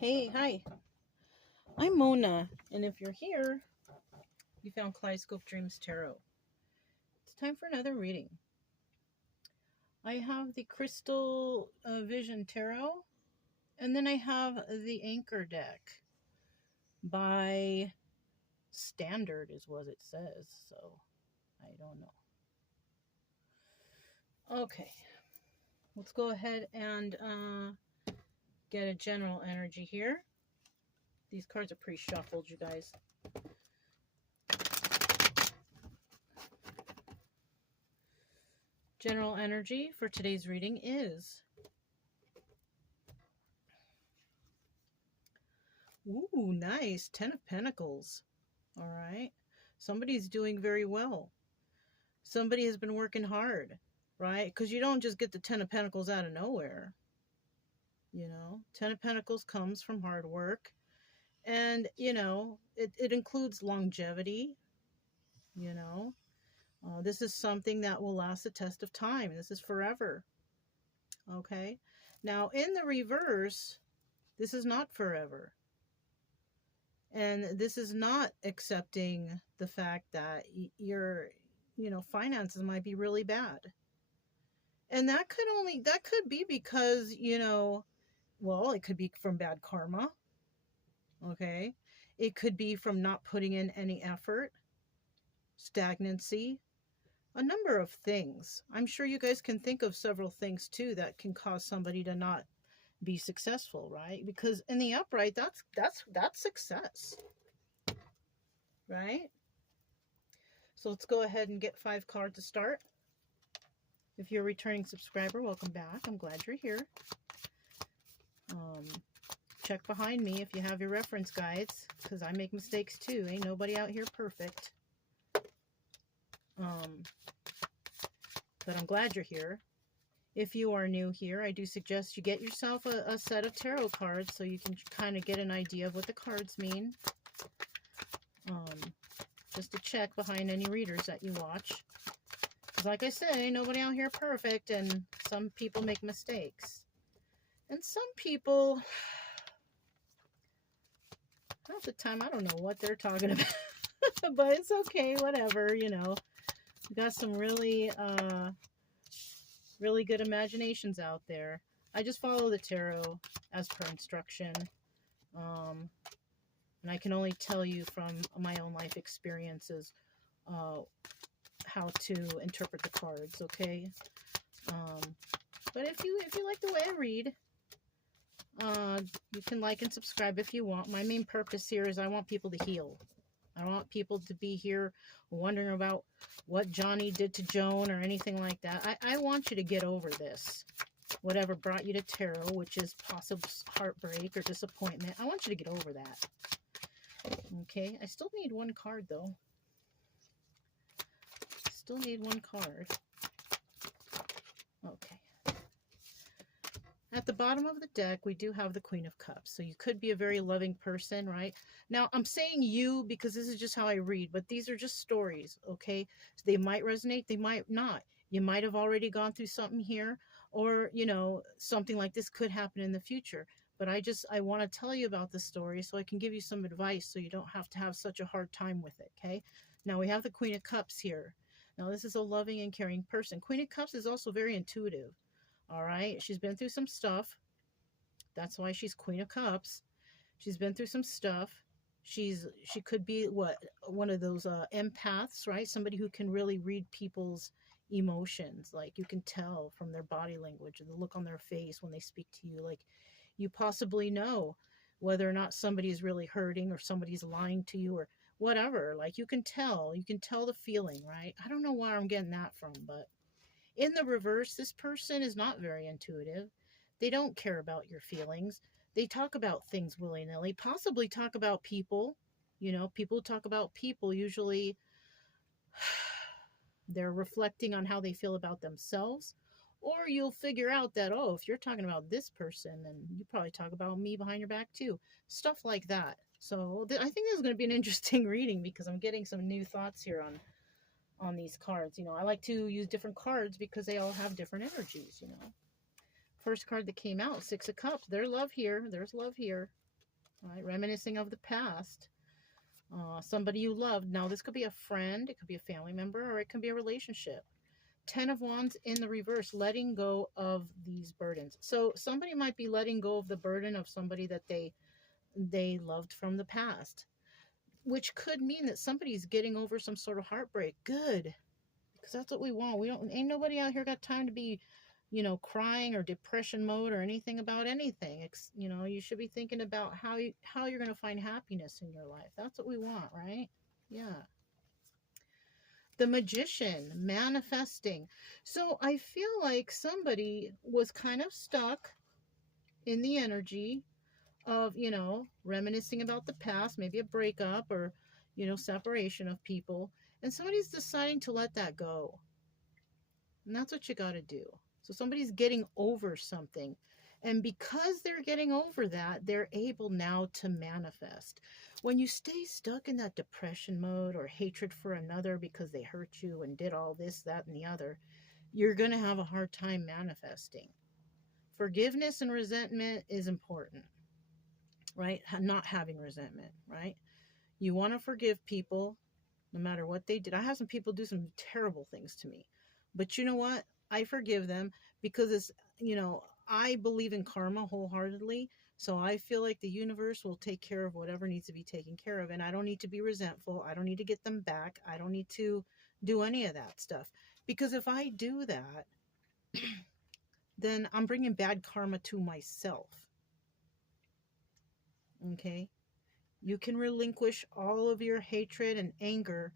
Hey, hi. I'm Mona, and if you're here, you found Kaleidoscope Dreams Tarot. It's time for another reading. I have the Crystal Vision Tarot, and then I have the Anchor deck by Standard, is what it says, so I don't know. Okay, let's go ahead and get a general energy here. These cards are pre-shuffled, you guys. General energy for today's reading is... Ooh, nice. 10 of Pentacles. All right. Somebody's doing very well. Somebody has been working hard, right? Because you don't just get the 10 of Pentacles out of nowhere. 10 of Pentacles comes from hard work. And, it includes longevity. This is something that will last the test of time. This is forever. Okay. Now, in the reverse, this is not forever. And this is not accepting the fact that your, finances might be really bad. And that could be because, well, it could be from bad karma. Okay. It could be from not putting in any effort, stagnancy, a number of things. I'm sure you guys can think of several things too that can cause somebody to not be successful, right? Because in the upright, that's success. Right? So let's go ahead and get 5 cards to start. If you're a returning subscriber, welcome back. I'm glad you're here. Check behind me if you have your reference guides, because I make mistakes too. Ain't nobody out here perfect. But I'm glad you're here. If you are new here, I do suggest you get yourself a set of tarot cards so you can kind of get an idea of what the cards mean. Just to check behind any readers that you watch. Because like I said, ain't nobody out here perfect, and some people make mistakes. And some people, half the time, I don't know what they're talking about. But it's okay, whatever, We got some really, really good imaginations out there. I just follow the tarot as per instruction. And I can only tell you from my own life experiences how to interpret the cards, okay? But if you like the way I read, you can like and subscribe if you want. My main purpose here is I want people to heal. I don't want people to be here wondering about what Johnny did to Joan or anything like that. I want you to get over this. Whatever brought you to tarot, which is possible heartbreak or disappointment, I want you to get over that. Okay, I still need 1 card though. Still need 1 card. Okay. At the bottom of the deck, we do have the Queen of Cups. So you could be a very loving person, right? Now, I'm saying you because this is just how I read, but these are just stories, okay? So they might resonate, they might not. You might have already gone through something here, or, something like this could happen in the future. But I want to tell you about the story so I can give you some advice so you don't have to have such a hard time with it, okay? Now, we have the Queen of Cups here. Now, this is a loving and caring person. Queen of Cups is also very intuitive, all right? She's been through some stuff. That's why she's Queen of Cups. She's been through some stuff. She could be, one of those empaths, right? Somebody who can really read people's emotions. Like, you can tell from their body language, the look on their face when they speak to you. Like, you possibly know whether or not somebody is really hurting or somebody's lying to you or whatever. Like, you can tell the feeling, right? I don't know where I'm getting that from, but in the reverse, this person is not very intuitive. They don't care about your feelings. They talk about things willy-nilly, possibly talk about people. People talk about people. Usually they're reflecting on how they feel about themselves. Or you'll figure out that, oh, if you're talking about this person, then you probably talk about me behind your back too. Stuff like that. So I think this is going to be an interesting reading because I'm getting some new thoughts here on these cards. I like to use different cards because they all have different energies, First card that came out, 6 of Cups. There's love here. There's love here. right? Reminiscing of the past. Somebody you loved. Now, this could be a friend, it could be a family member, or it could be a relationship. 10 of Wands in the reverse, letting go of these burdens. So somebody might be letting go of the burden of somebody that they loved from the past, which could mean that somebody's getting over some sort of heartbreak. Good, because that's what we want. We don't, ain't nobody out here got time to be, crying or depression mode or anything about anything. You should be thinking about how you're going to find happiness in your life. That's what we want, right? Yeah. The Magician, manifesting. So I feel like somebody was kind of stuck in the energy of, reminiscing about the past, maybe a breakup or, separation of people. And somebody's deciding to let that go. And that's what you got to do. So somebody's getting over something. And because they're getting over that, they're able now to manifest. When you stay stuck in that depression mode or hatred for another because they hurt you and did all this, that, and the other, you're going to have a hard time manifesting. Forgiveness and resentment is important, right? Not having resentment, right? You want to forgive people no matter what they did. I have some people do some terrible things to me. But you know what? I forgive them because it's, I believe in karma wholeheartedly. So I feel like the universe will take care of whatever needs to be taken care of. And I don't need to be resentful. I don't need to get them back. I don't need to do any of that stuff. Because if I do that, then I'm bringing bad karma to myself. Okay? You can relinquish all of your hatred and anger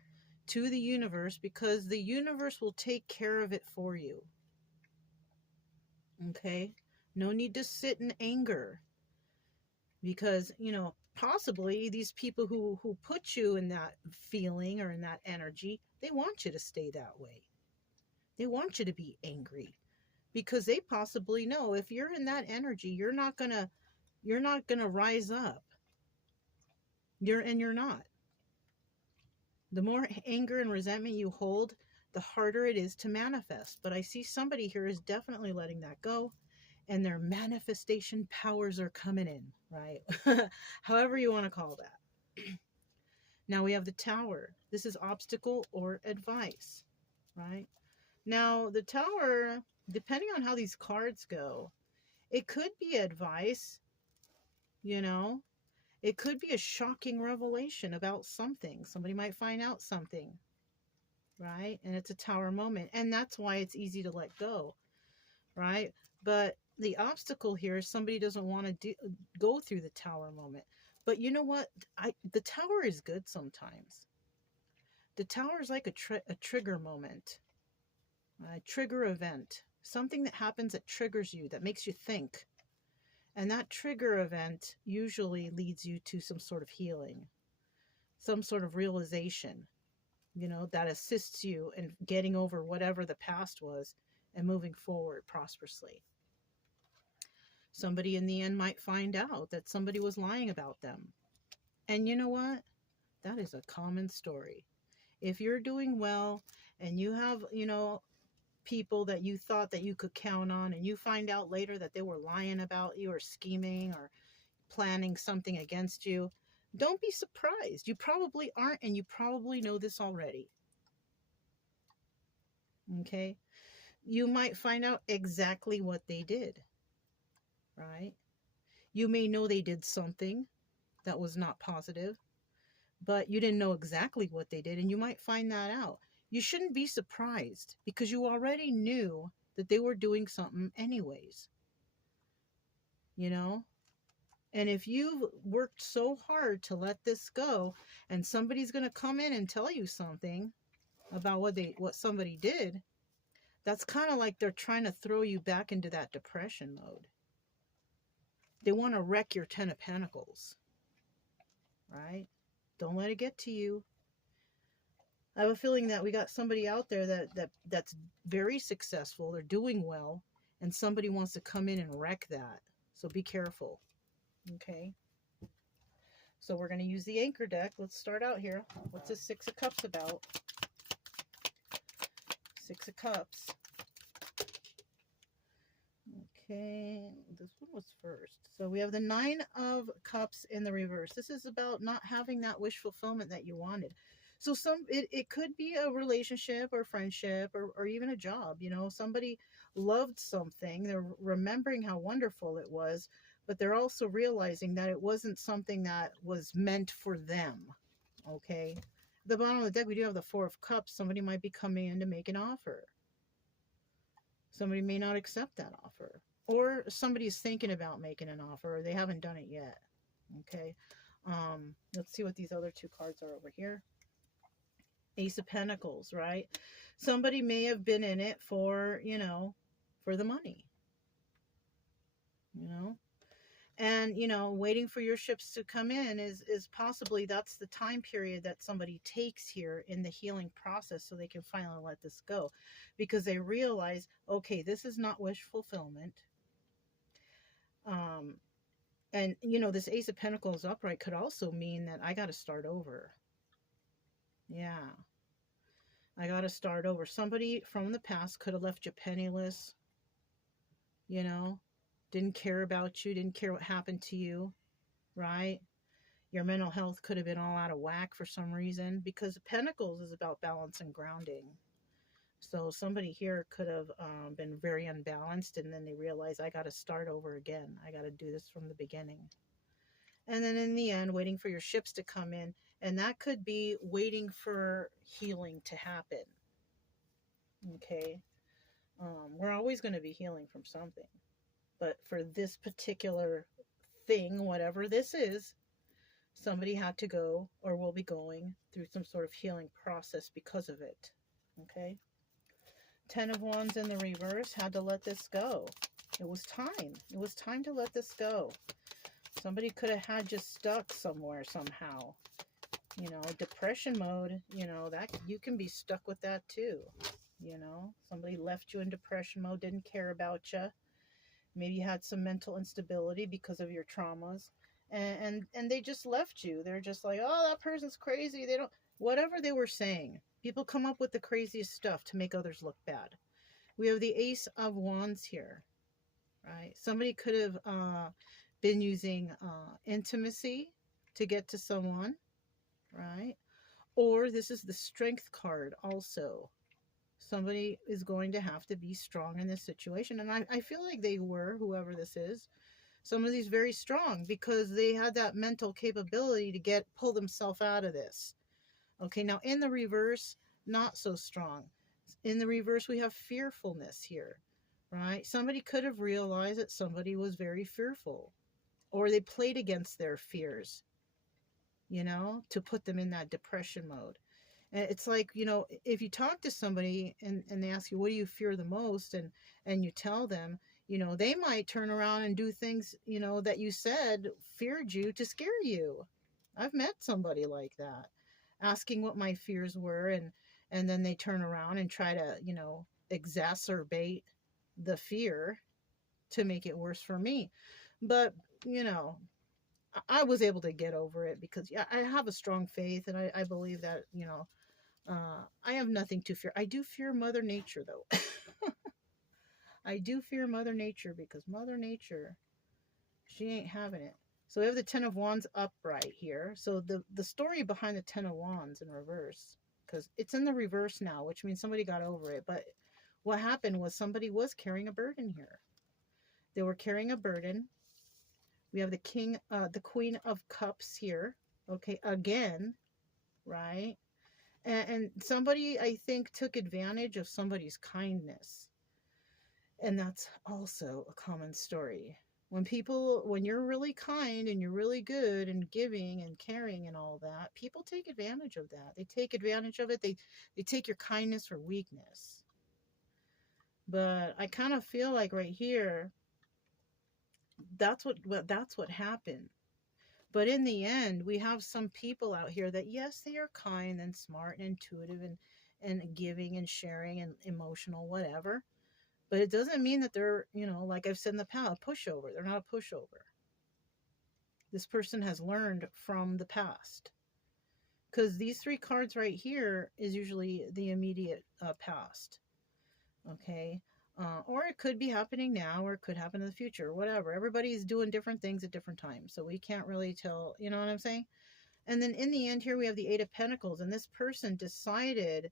to the universe because the universe will take care of it for you. Okay? No need to sit in anger because, possibly these people who put you in that feeling or in that energy, they want you to stay that way. They want you to be angry because they possibly know if you're in that energy, you're not going to rise up. You're not. The more anger and resentment you hold, the harder it is to manifest. But I see somebody here is definitely letting that go, and their manifestation powers are coming in, right? However you want to call that. Now we have the Tower. This is obstacle or advice, right? Now the Tower, depending on how these cards go, it could be advice, It could be a shocking revelation about something. Somebody might find out something, right? And it's a Tower moment. And that's why it's easy to let go, right? But the obstacle here is somebody doesn't want to go through the Tower moment. But you know what? The Tower is good sometimes. The Tower is like a trigger moment, a trigger event, something that happens that triggers you, that makes you think. And that trigger event usually leads you to some sort of healing, some sort of realization, that assists you in getting over whatever the past was and moving forward prosperously. Somebody in the end might find out that somebody was lying about them. And you know what? That is a common story. If you're doing well and you have, people that you thought that you could count on and you find out later that they were lying about you or scheming or planning something against you, don't be surprised. You probably aren't, and you probably know this already. Okay? You might find out exactly what they did, right? You may know they did something that was not positive, but you didn't know exactly what they did, and you might find that out. You shouldn't be surprised because you already knew that they were doing something anyways. And if you've worked so hard to let this go and somebody's going to come in and tell you something about what somebody did, that's kind of like they're trying to throw you back into that depression mode. They want to wreck your 10 of Pentacles, right? Don't let it get to you. I have a feeling that we got somebody out there that's very successful. They're doing well, and somebody wants to come in and wreck that. So be careful. Okay. So we're going to use the anchor deck. Let's start out here. What's this 6 of Cups about? 6 of Cups. Okay, this one was first. So we have the Nine of Cups in the reverse. This is about not having that wish fulfillment that you wanted. So it could be a relationship or friendship or even a job. You know, somebody loved something. They're remembering how wonderful it was, but they're also realizing that it wasn't something that was meant for them. Okay. At the bottom of the deck, we do have the Four of Cups. Somebody might be coming in to make an offer. Somebody may not accept that offer. Or somebody's thinking about making an offer, or they haven't done it yet. Okay. Let's see what these other two cards are over here. Ace of Pentacles, right? Somebody may have been in it for, you know, for the money. You know? And, you know, waiting for your ships to come in is possibly that's the time period that somebody takes here in the healing process so they can finally let this go. Because they realize, okay, this is not wish fulfillment. And, you know, this Ace of Pentacles upright could also mean that I got to start over. Yeah. I got to start over. Somebody from the past could have left you penniless, you know, didn't care about you, didn't care what happened to you, right? Your mental health could have been all out of whack for some reason, because Pentacles is about balance and grounding. So somebody here could have been very unbalanced, and then they realize I got to start over again. I got to do this from the beginning. And then in the end, waiting for your ships to come in. And that could be waiting for healing to happen. Okay. We're always going to be healing from something. But for this particular thing, whatever this is, somebody had to go or will be going through some sort of healing process because of it. Okay. 10 of Wands in the reverse, had to let this go. It was time. It was time to let this go. Somebody could have had you stuck somewhere somehow. You know, depression mode, you know, that you can be stuck with that too. You know, somebody left you in depression mode, didn't care about you. Maybe you had some mental instability because of your traumas. And they just left you. They're just like, oh, that person's crazy. They don't, whatever they were saying. People come up with the craziest stuff to make others look bad. We have the Ace of Wands here, right? Somebody could have been using intimacy to get to someone, right? Or this is the Strength card also. Somebody is going to have to be strong in this situation. And I feel like they were, whoever this is, somebody's very strong because they had that mental capability to pull themselves out of this. Okay, now in the reverse, not so strong. In the reverse, we have fearfulness here, right? Somebody could have realized that somebody was very fearful, or they played against their fears, you know, to put them in that depression mode. And it's like, you know, if you talk to somebody and they ask you, what do you fear the most? And you tell them, you know, they might turn around and do things, you know, that you said feared you to scare you. I've met somebody like that, asking what my fears were, and then they turn around and try to, you know, exacerbate the fear to make it worse for me. But, you know, I was able to get over it because, yeah, I have a strong faith, and I believe that, you know, I have nothing to fear. I do fear Mother Nature, though. I do fear Mother Nature because Mother Nature, she ain't having it. So we have the 10 of Wands upright here. So the story behind the 10 of Wands in reverse, because it's in the reverse now, which means somebody got over it. But what happened was somebody was carrying a burden here. They were carrying a burden. We have the Queen of Cups here. Okay, again, right? And somebody, I think, took advantage of somebody's kindness. And that's also a common story. When you're really kind and you're really good and giving and caring and all that, people take advantage of that. They take advantage of it. They take your kindness for weakness. But I kind of feel like right here, that's what happened. But in the end, we have some people out here that, yes, they are kind and smart and intuitive and giving and sharing and emotional, whatever. But it doesn't mean that they're, you know, like I've said in the past, a pushover. They're not a pushover. This person has learned from the past. Because these three cards right here is usually the immediate past. Okay. Or it could be happening now, or it could happen in the future, whatever. Everybody's doing different things at different times, so we can't really tell, you know what I'm saying? And then in the end, here we have the Eight of Pentacles, and this person decided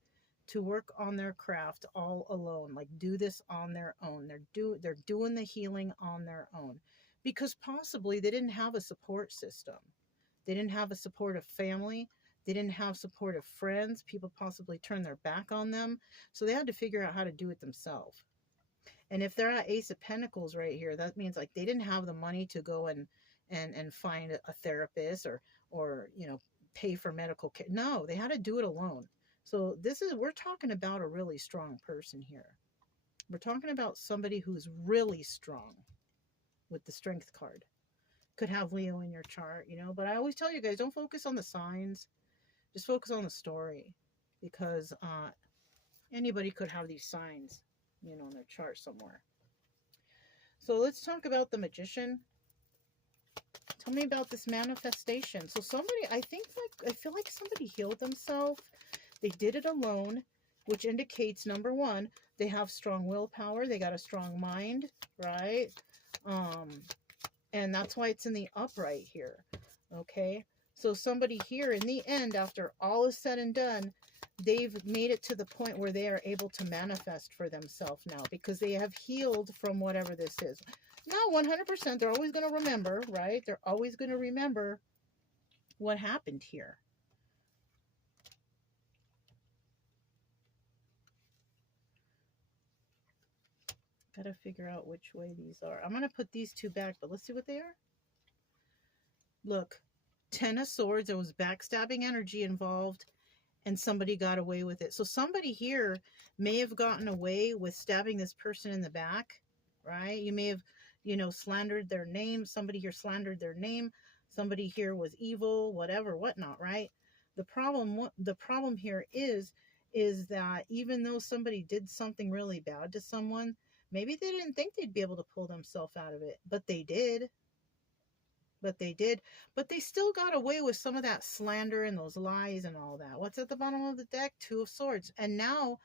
to work on their craft all alone, like do this on their own. They're doing the healing on their own because possibly they didn't have a support system. They didn't have a supportive family. They didn't have supportive friends. People possibly turned their back on them, so they had to figure out how to do it themselves. And if they're at Ace of Pentacles right here, that means like they didn't have the money to go and find a therapist or pay for medical care. No, they had to do it alone. So we're talking about a really strong person here. We're talking about somebody who's really strong with the Strength card. Could have Leo in your chart, but I always tell you guys, don't focus on the signs. Just focus on the story, because anybody could have these signs, in their chart somewhere. So let's talk about the Magician. Tell me about this manifestation. So somebody, I feel like somebody healed themselves. They did it alone, which indicates, number one, they have strong willpower. They got a strong mind, right? And that's why it's in the upright here, okay? So somebody here, in the end, after all is said and done, they've made it to the point where they are able to manifest for themselves now, because they have healed from whatever this is. Now, 100%, they're always going to remember, right? They're always going to remember what happened here. Got to figure out which way these are. I'm going to put these two back, but let's see what they are. Look, Ten of Swords. There was backstabbing energy involved, and somebody got away with it. So somebody here may have gotten away with stabbing this person in the back, right? You may have, slandered their name. Somebody here slandered their name. Somebody here was evil, whatever, whatnot, right? The problem here is that even though somebody did something really bad to someone, maybe they didn't think they'd be able to pull themselves out of it, but they did. But they still got away with some of that slander and those lies and all that. What's at the bottom of the deck? Two of Swords. And now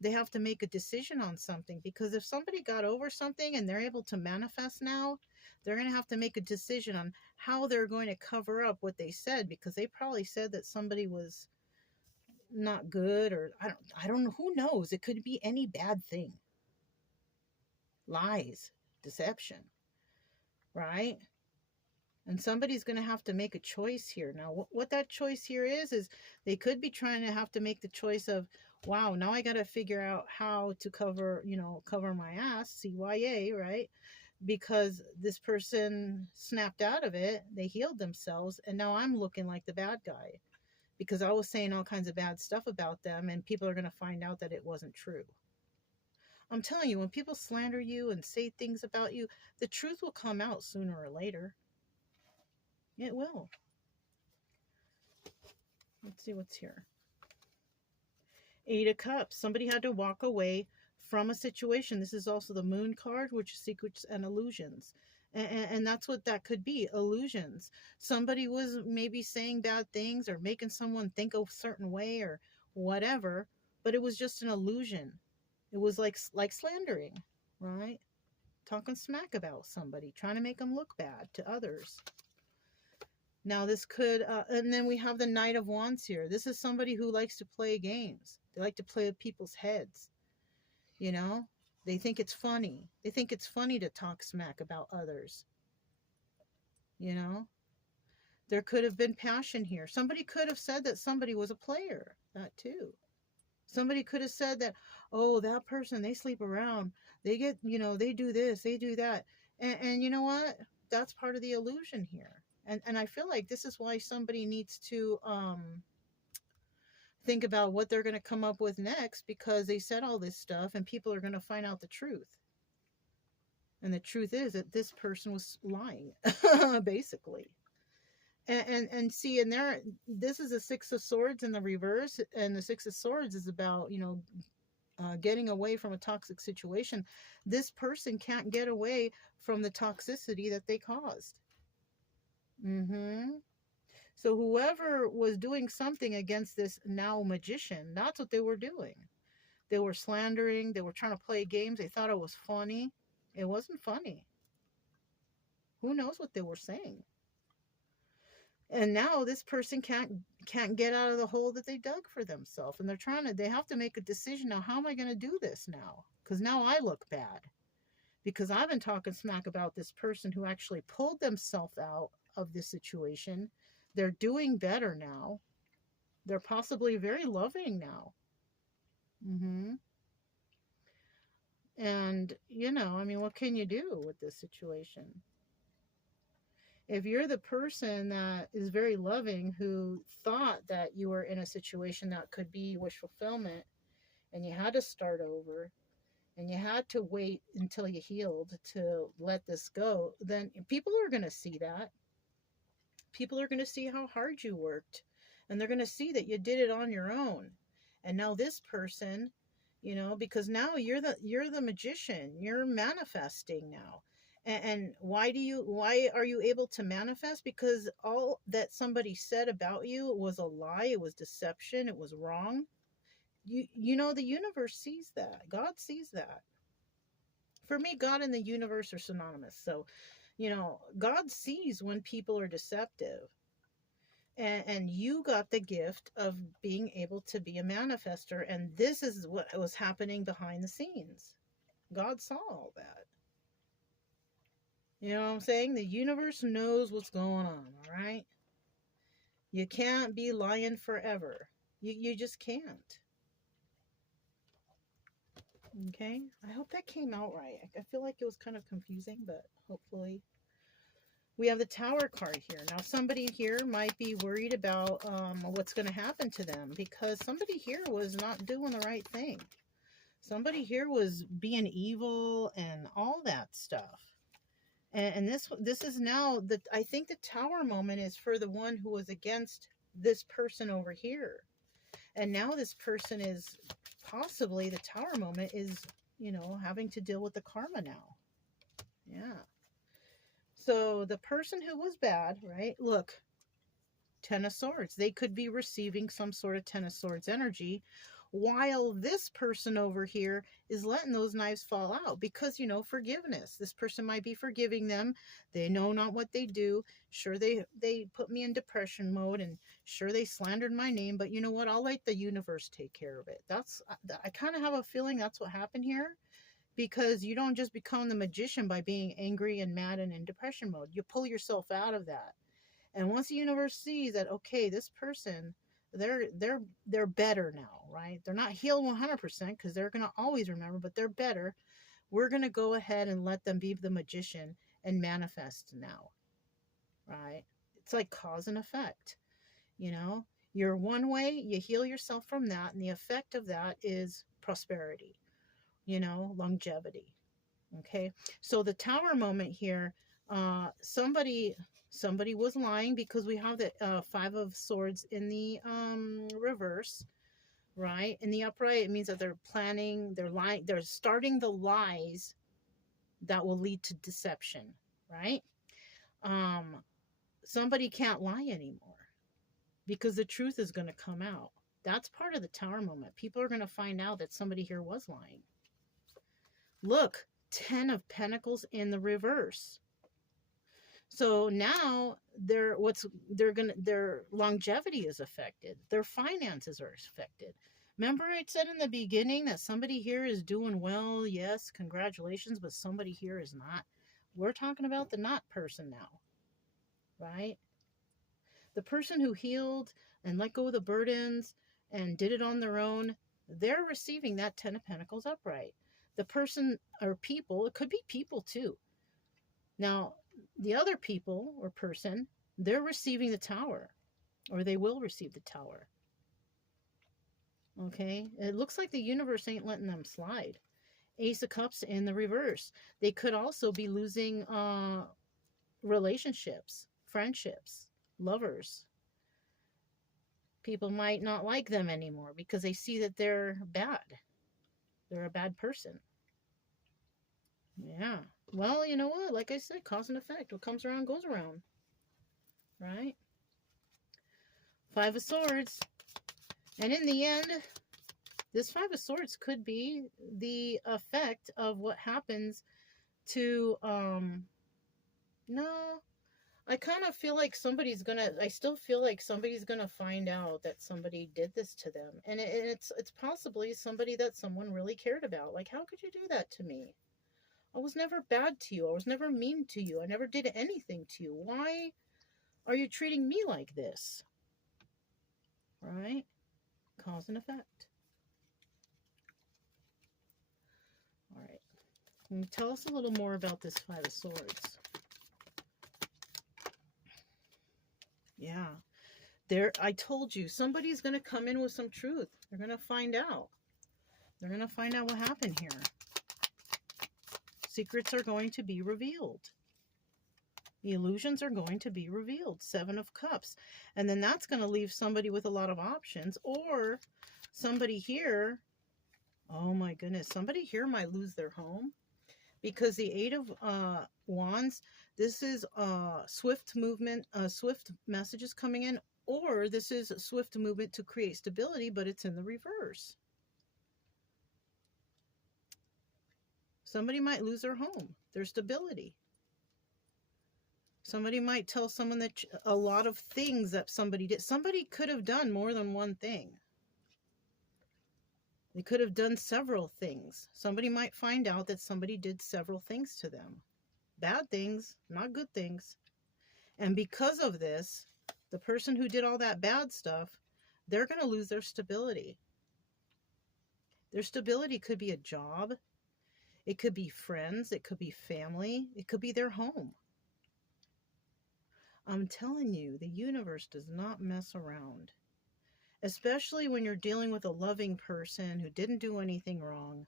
they have to make a decision on something, because if somebody got over something and they're able to manifest now, they're going to have to make a decision on how they're going to cover up what they said, because they probably said that somebody was not good, or I don't know, who knows? It could be any bad thing. Lies, deception, right? And somebody's going to have to make a choice here. Now, what that choice here is they could be trying to have to make the choice of, wow, now I got to figure out how to cover my ass, CYA, right? Because this person snapped out of it, they healed themselves, and now I'm looking like the bad guy because I was saying all kinds of bad stuff about them, and people are going to find out that it wasn't true. I'm telling you, when people slander you and say things about you, the truth will come out sooner or later. It will. Let's see what's here. Eight of Cups. Somebody had to walk away from a situation. This is also the Moon card, which is secrets and illusions. And that's what that could be, illusions. Somebody was maybe saying bad things or making someone think a certain way or whatever, but it was just an illusion. It was like slandering, right? Talking smack about somebody, trying to make them look bad to others. Now this could, and then we have the Knight of Wands here. This is somebody who likes to play games. They like to play with people's heads. They think it's funny. They think it's funny to talk smack about others. There could have been passion here. Somebody could have said that somebody was a player. That too. Somebody could have said that, oh, that person, they sleep around. They get, they do this, they do that. And you know what? That's part of the illusion here. And I feel like this is why somebody needs to think about what they're going to come up with next, because they said all this stuff and people are going to find out the truth. And the truth is that this person was lying, basically. And see, and this is a Six of Swords in the reverse, and the Six of Swords is about, getting away from a toxic situation. This person can't get away from the toxicity that they caused. So whoever was doing something against this now magician, that's what they were doing. They were slandering. They were trying to play games. They thought it was funny. It wasn't funny. Who knows what they were saying? And now this person can't get out of the hole that they dug for themselves, and they have to make a decision now. How am I going to do this now? Because now I look bad, because I've been talking smack about this person who actually pulled themselves out of this situation. They're doing better now. They're possibly very loving now. And I mean, what can you do with this situation? If you're the person that is very loving, who thought that you were in a situation that could be wish fulfillment, and you had to start over, and you had to wait until you healed to let this go, then people are going to see that. People are going to see how hard you worked, and they're going to see that you did it on your own. And now this person, because now you're the magician, you're manifesting now. And why are you able to manifest? Because all that somebody said about you was a lie. It was deception. It was wrong. The universe sees that. God sees that. For me, God and the universe are synonymous. So, God sees when people are deceptive. And you got the gift of being able to be a manifester. And this is what was happening behind the scenes. God saw all that. You know what I'm saying? The universe knows what's going on, all right? You can't be lying forever. You just can't. Okay? I hope that came out right. I feel like it was kind of confusing, but hopefully. We have the Tower card here. Now, somebody here might be worried about what's going to happen to them, because somebody here was not doing the right thing. Somebody here was being evil and all that stuff. And this is now, I think the Tower moment is for the one who was against this person over here. And now this person is possibly, the Tower moment is, having to deal with the karma now. Yeah. So the person who was bad, right? Look, Ten of Swords. They could be receiving some sort of Ten of Swords energy, while this person over here is letting those knives fall out because, forgiveness. This person might be forgiving them. They know not what they do. Sure, they put me in depression mode, and sure, they slandered my name, but you know what? I'll let the universe take care of it. I kind of have a feeling that's what happened here, because you don't just become the magician by being angry and mad and in depression mode. You pull yourself out of that. And once the universe sees that, okay, this person, they're better now, right? They're not healed 100% because they're going to always remember, but they're better. We're going to go ahead and let them be the magician and manifest now, right? It's like cause and effect. You're one way, you heal yourself from that, and the effect of that is prosperity, longevity. Okay, so the Tower moment here, somebody was lying, because we have the Five of Swords in the reverse, right? In the upright, it means that they're planning, they're lying, they're starting the lies that will lead to deception, right? Somebody can't lie anymore, because the truth is going to come out. That's part of the Tower moment. People are going to find out that somebody here was lying. Look, 10 of Pentacles in the reverse. So now their longevity is affected. Their finances are affected. Remember, it said in the beginning that somebody here is doing well. Yes, congratulations, but somebody here is not. We're talking about the not person now, right? The person who healed and let go of the burdens and did it on their own, they're receiving that 10 of Pentacles upright. The person or people, it could be people too. Now, the other people or person, they're receiving the Tower, or they will receive the Tower. Okay, it looks like the universe ain't letting them slide. Ace of Cups in the reverse. They could also be losing relationships, friendships, lovers. People might not like them anymore because they see that they're bad. They're a bad person. Yeah. Well, you know what? Like I said, cause and effect. What comes around goes around. Right? Five of Swords. And in the end, This Five of Swords could be the effect of what happens to, no, I kind of feel like I still feel like somebody's gonna find out that somebody did this to them. And it's possibly somebody that someone really cared about. Like, how could you do that to me? I was never bad to you. I was never mean to you. I never did anything to you. Why are you treating me like this? Right? Cause and effect. All right. Can you tell us a little more about this Five of Swords? Yeah. I told you, somebody's going to come in with some truth. They're going to find out. They're going to find out what happened here. Secrets are going to be revealed. The illusions are going to be revealed. Seven of Cups. And then that's going to leave somebody with a lot of options. Or somebody here, oh my goodness, somebody here might lose their home. Because the Eight of Wands, this is swift movement, swift messages coming in. Or this is swift movement to create stability, but it's in the reverse. Somebody might lose their home, their stability. Somebody might tell someone that a lot of things that somebody did. Somebody could have done more than one thing. They could have done several things. Somebody might find out that somebody did several things to them. Bad things, not good things. And because of this, the person who did all that bad stuff, they're going to lose their stability. Their stability could be a job. It could be friends. It could be family. It could be their home. I'm telling you, the universe does not mess around. Especially when you're dealing with a loving person who didn't do anything wrong,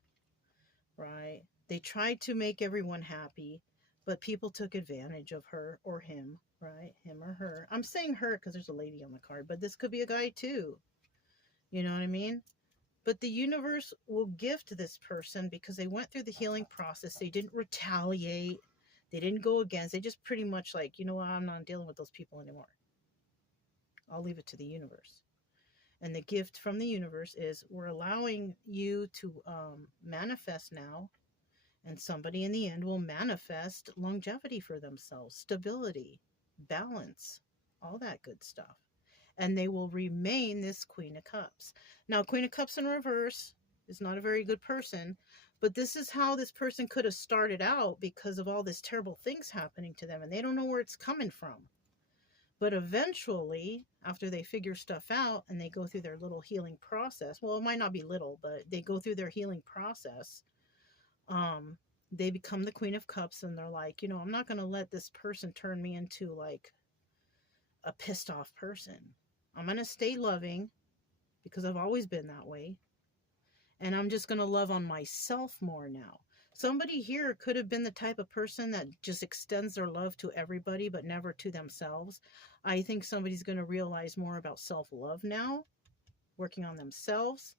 right? They tried to make everyone happy, but people took advantage of her or him, right? Him or her. I'm saying her because there's a lady on the card, but this could be a guy too. You know what I mean? But the universe will gift this person because they went through the healing process. They didn't retaliate. They didn't go against. They just pretty much like, you know what, I'm not dealing with those people anymore. I'll leave it to the universe. And the gift from the universe is we're allowing you to manifest now. And somebody in the end will manifest longevity for themselves, stability, balance, all that good stuff. And they will remain this Queen of Cups. Now, Queen of Cups in reverse is not a very good person, but this is how this person could have started out because of all this terrible things happening to them, and they don't know where it's coming from. But eventually, after they figure stuff out and they go through their little healing process, well, it might not be little, but they go through their healing process, they become the Queen of Cups, and they're like, you know, I'm not going to let this person turn me into like a pissed off person. I'm going to stay loving because I've always been that way. And I'm just going to love on myself more now. Somebody here could have been the type of person that just extends their love to everybody, but never to themselves. I think somebody's going to realize more about self-love now, working on themselves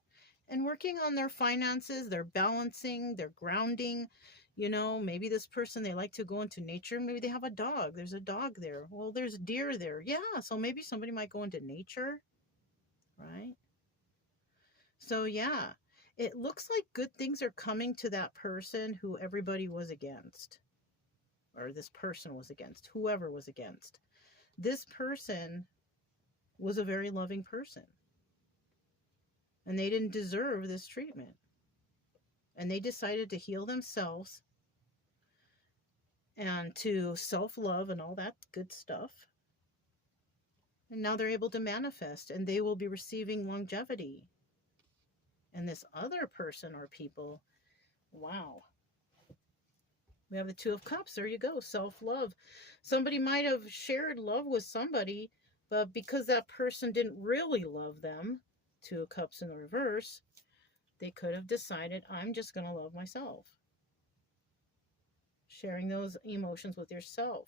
and working on their finances, their balancing, their grounding. You know, maybe this person, they like to go into nature. Maybe they have a dog. There's a dog there. Well, there's deer there. Yeah, so maybe somebody might go into nature, right? So yeah, it looks like good things are coming to that person who everybody was against. Or this person was against. Whoever was against. This person was a very loving person. And they didn't deserve this treatment. And they decided to heal themselves and to self-love and all that good stuff. And now they're able to manifest, and they will be receiving longevity. And this other person or people, wow. We have the Two of Cups. There you go. Self-love. Somebody might have shared love with somebody, but because that person didn't really love them, Two of Cups in the reverse, they could have decided, I'm just going to love myself. Sharing those emotions with yourself.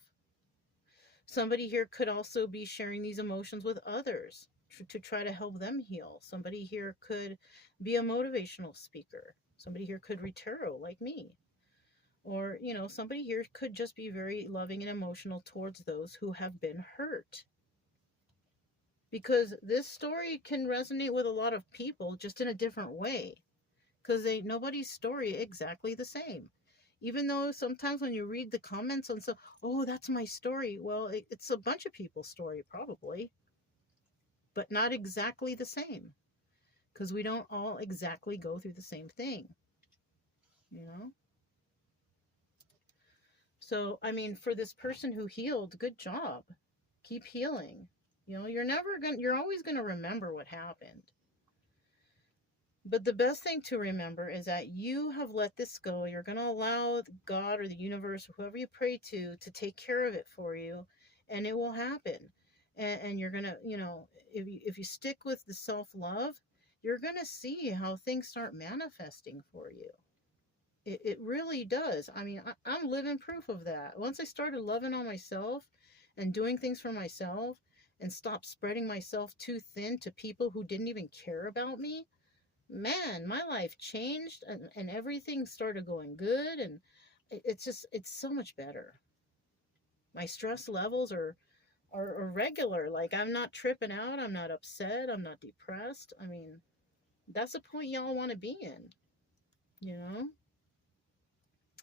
Somebody here could also be sharing these emotions with others to try to help them heal. Somebody here could be a motivational speaker. Somebody here could read tarot like me. Or, you know, somebody here could just be very loving and emotional towards those who have been hurt. because this story can resonate with a lot of people, just in a different way, because nobody's story exactly the same. Even though sometimes when you read the comments on, so, oh, that's my story, well, it's a bunch of people's story probably, but not exactly the same, because we don't all exactly go through the same thing, you know. So I mean, for this person who healed, good job, keep healing. You know, you're always gonna remember what happened. But the best thing to remember is that you have let this go. You're going to allow God or the universe, or whoever you pray to take care of it for you, and it will happen. And you're going to, you know, if you stick with the self-love, you're going to see how things start manifesting for you. It really does. I mean, I'm living proof of that. Once I started loving on myself and doing things for myself and stopped spreading myself too thin to people who didn't even care about me, man, my life changed, and everything started going good, and it's so much better. My stress levels are regular. Like, I'm not tripping out, I'm not upset, I'm not depressed. I mean, that's the point y'all want to be in, you know.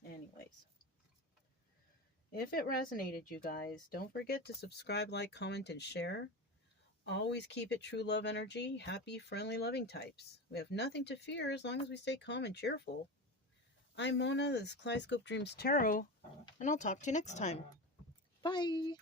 Anyways, if it resonated, you guys, don't forget to subscribe, like, comment, and share. Always keep it true love energy, happy, friendly, loving types. We have nothing to fear as long as we stay calm and cheerful. I'm Mona, this is Kaleidoscope Dreams Tarot, and I'll talk to you next time. Bye!